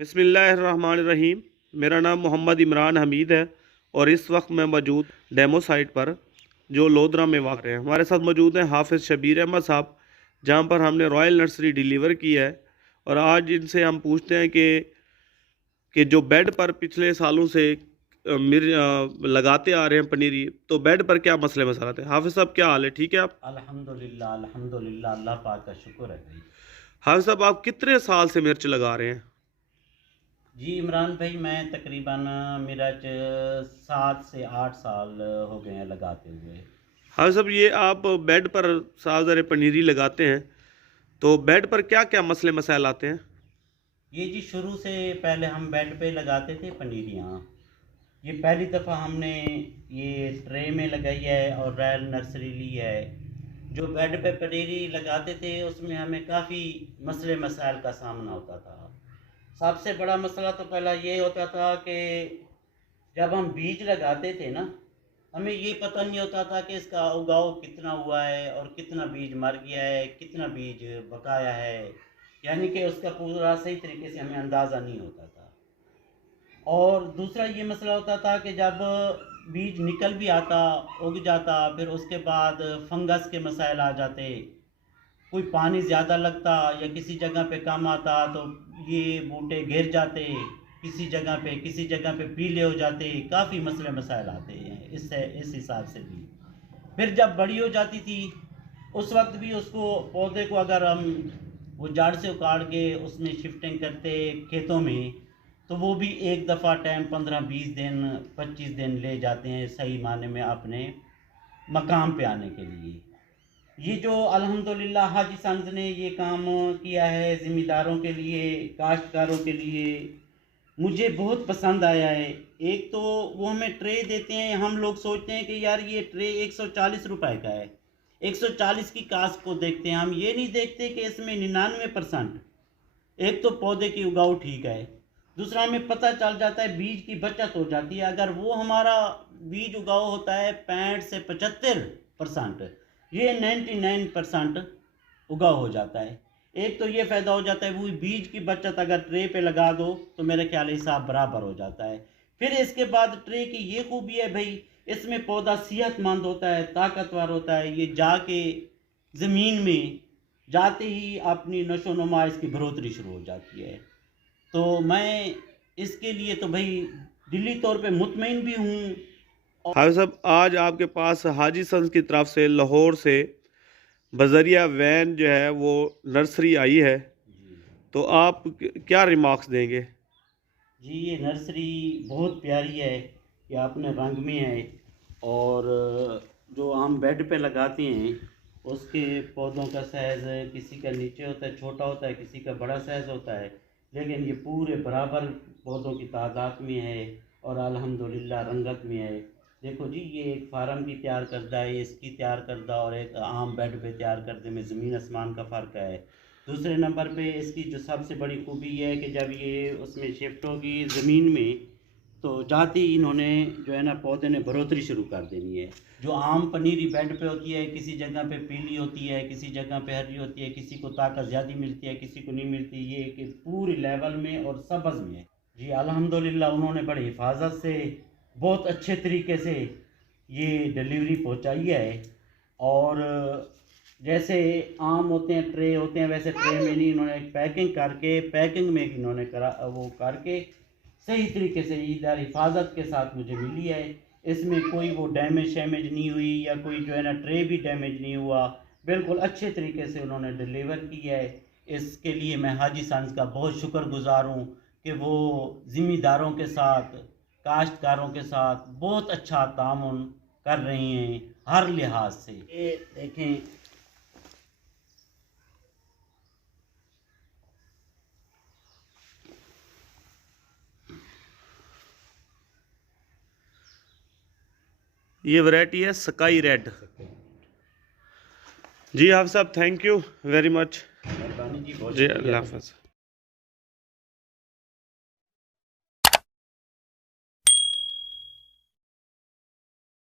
बिस्मिल्लाहिर्रहमानिर्रहीम। मेरा नाम मोहम्मद इमरान हमीद है और इस वक्त मैं मौजूद डेमो साइट पर जो लोधरा में वाक़ है। हमारे साथ मौजूद हैं हाफिज़ शबीर अहमद साहब, जहां पर हमने रॉयल नर्सरी डिलीवर की है। और आज इनसे हम पूछते हैं कि जो बेड पर पिछले सालों से लगाते आ रहे हैं पनीरी, तो बेड पर क्या मसले मसालत हैं? हाफिज़ साहब, क्या हाल है? ठीक है आप? अल्हम्दुलिल्लाह अल्हम्दुलिल्लाह, अल्लाह पाक का शुक्र है भाई। हाफिज़ साहब, आप कितने साल से मिर्च लगा रहे हैं? जी इमरान भाई, मैं तकरीबन मेरा 7 से 8 साल हो गए हैं लगाते हुए। हाफिज़ साहब, ये आप बेड पर साल ज़र पनीरी लगाते हैं, तो बेड पर क्या क्या मसले मसाइल आते हैं? ये जी शुरू से पहले हम बेड पे लगाते थे पनीरियाँ। ये पहली दफ़ा हमने ये ट्रे में लगाई है और रॉयल नर्सरी ली है। जो बेड पे पनीरी लगाते थे उसमें हमें काफ़ी मसले मसाइल का सामना होता था। सबसे बड़ा मसला तो पहला ये होता था कि जब हम बीज लगाते थे ना, हमें ये पता नहीं होता था कि इसका उगाव कितना हुआ है और कितना बीज मर गया है, कितना बीज बकाया है। यानी कि उसका पूरा सही तरीके से हमें अंदाज़ा नहीं होता था। और दूसरा ये मसला होता था कि जब बीज निकल भी आता, उग जाता, फिर उसके बाद फंगस के मसाइल आ जाते। कोई पानी ज़्यादा लगता या किसी जगह पे कम आता तो ये बूटे गिर जाते, किसी जगह पे पीले हो जाते। काफ़ी मसले मसाइल आते हैं इससे, इस हिसाब से भी। फिर जब बड़ी हो जाती थी उस वक्त भी उसको, पौधे को अगर हम वो जड़ से उखाड़ के उसमें शिफ्टिंग करते खेतों में, तो वो भी एक दफ़ा टाइम 15-20 दिन 25 दिन ले जाते हैं सही माने में अपने मकाम पे आने के लिए। ये जो अल्हम्दुलिल्लाह हाजी संत ने ये काम किया है ज़िम्मेदारों के लिए, काश्तकारों के लिए, मुझे बहुत पसंद आया है। एक तो वो हमें ट्रे देते हैं, हम लोग सोचते हैं कि यार ये ट्रे 140 रुपए का है। 140 की कास्ट को देखते हैं, हम ये नहीं देखते कि इसमें 99% एक तो पौधे की उगाव ठीक है, दूसरा हमें पता चल जाता है बीज की बचत हो जाती है। अगर वो हमारा बीज उगाव होता है 65 से 75%, ये 99% उगाव हो जाता है। एक तो ये फ़ायदा हो जाता है, वो बीज की बचत अगर ट्रे पे लगा दो तो मेरे ख्याल हिसाब बराबर हो जाता है। फिर इसके बाद ट्रे की ये खूबी है भाई, इसमें पौधा सेहतमंद होता है, ताकतवर होता है। ये जाके ज़मीन में जाते ही अपनी नशो नुमा इसकी बढ़ोतरी शुरू हो जाती है। तो मैं इसके लिए तो भाई दिली तौर पे मुतमईन भी हूँ। हाफिज़ साहब, आज आपके पास हाजी संस की तरफ से लाहौर से बजरिया वैन जो है वो नर्सरी आई है, तो आप क्या रिमार्क्स देंगे? जी ये नर्सरी बहुत प्यारी है, ये अपने रंग में है। और जो हम बेड पे लगाते हैं उसके पौधों का साइज़ किसी का नीचे होता है, छोटा होता है, किसी का बड़ा साइज़ होता है, लेकिन ये पूरे बराबर पौधों की तादाद में है और अल्हम्दुलिल्लाह रंगत में है। देखो जी, ये एक फार्म की तैयार करदा है, इसकी तैयार करदा और एक आम बेड पे तैयार करने में ज़मीन आसमान का फ़र्क है। दूसरे नंबर पे इसकी जो सबसे बड़ी खूबी ये है कि जब ये उसमें शिफ्ट होगी ज़मीन में, तो जाते ही इन्होंने जो है ना पौधे ने बढ़ोतरी शुरू कर देनी है। जो आम पनीरी बेड पे होती है, किसी जगह पे पीली होती है, किसी जगह पे हरी होती है, किसी को ताकत ज़्यादा मिलती है, किसी को नहीं मिलती, ये कि पूरी लेवल में और सब्ज़ में है। जी अल्हम्दुलिल्लाह, उन्होंने बड़ी हिफाजत से बहुत अच्छे तरीके से ये डिलीवरी पहुंचाई है। और जैसे आम होते हैं ट्रे होते हैं, वैसे ट्रे में नहीं, इन्होंने पैकिंग करके, पैकिंग में इन्होंने करा वो करके सही तरीके से इधर हिफाजत के साथ मुझे मिली है। इसमें कोई वो डैमेज शैमेज नहीं हुई या कोई जो है ना ट्रे भी डैमेज नहीं हुआ, बिल्कुल अच्छे तरीके से उन्होंने डिलीवर की है। इसके लिए मैं हाजी सांस का बहुत शुक्रगुजार हूँ कि वो ज़िम्मेदारों के साथ, काश्तकारों के साथ बहुत अच्छा तामुन कर रही हैं हर लिहाज से। ये देखें, ये वैरायटी है स्काई रेड। जी हाफिज़ साहब, थैंक यू वेरी मच। मेहरबानी जी, बहुत जी शुक्रिया। अल्लाह हाफ़िज़।